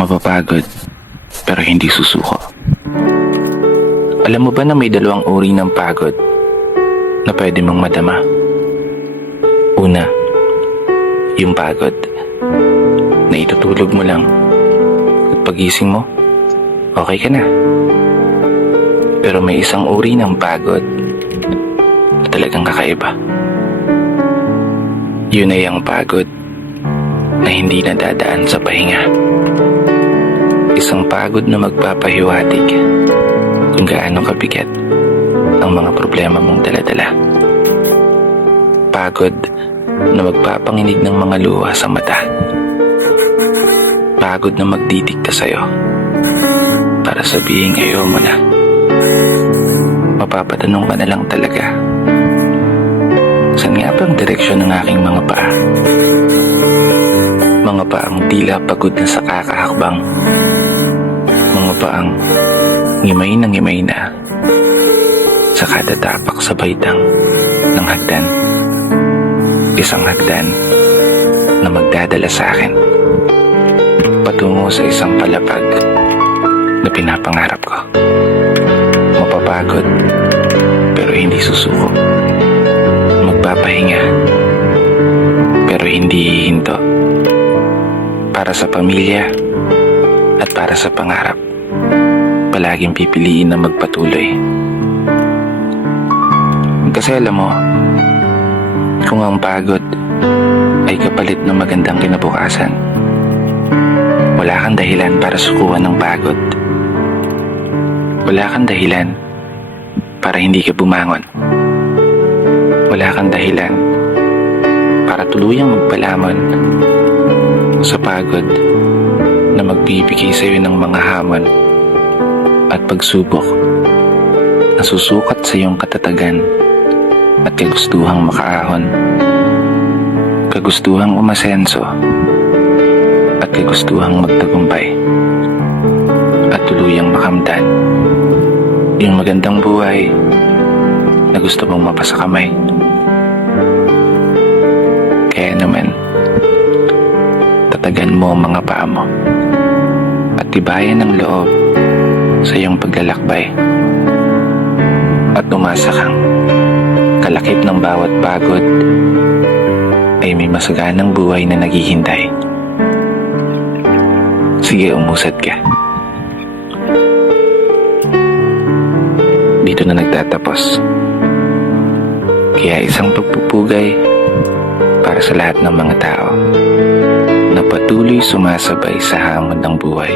Mapapagod, pero hindi susuko. Alam mo ba na may dalawang uri ng pagod na pwede mong madama? Una, yung pagod na itutulog mo lang at pagising mo, okay ka na. Pero may isang uri ng pagod na talagang kakaiba. Yun ay ang pagod na hindi nadadaan sa pahinga. Isang pagod na magpapahiwatig kung gaano kabigat ang mga problema mong daladala. Pagod na magpapanginig ng mga luha sa mata. Pagod na magdidikta sa'yo para sabihin ayaw mo na. Mapapatanong ka na lang talaga, saan nga ba ang direksyon ng aking mga paa? Mga paang tila pagod na sa kakahakbang. Mga paang ngimay na sa kada tapak sa baitang ng hagdan. Isang hagdan na magdadala sa akin patungo sa isang palapag na pinapangarap ko. Mapapagod pero hindi susuko. Magpapahinga pero hindi hihinto. Para sa pamilya at para sa pangarap, palaging pipiliin na magpatuloy. Kasi alam mo, kung ang pagod ay kapalit ng magandang kinabukasan, wala kang dahilan para sukuan ng pagod. Wala kang dahilan para hindi ka bumangon. Wala kang dahilan para tuluyang magpalamon sa pagod na magbibigay sa iyo ng mga hamon at pagsubok na susukat sa iyong katatagan at kagustuhang makaahon, kagustuhang umasenso at kagustuhang magtagumpay at tuluyang makamtan yung magandang buhay na gusto mong mapasakamay. Kaya naman, tatagan mo ang mga paa mo at tibayan ng loob sa iyong paglalakbay at umasa kang kalakip ng bawat pagod ay may masaganang buhay na naghihintay. Sige, umusad ka. Dito na nagtatapos. Kaya isang pagpupugay para sa lahat ng mga tao na patuloy sumasabay sa hamon ng buhay.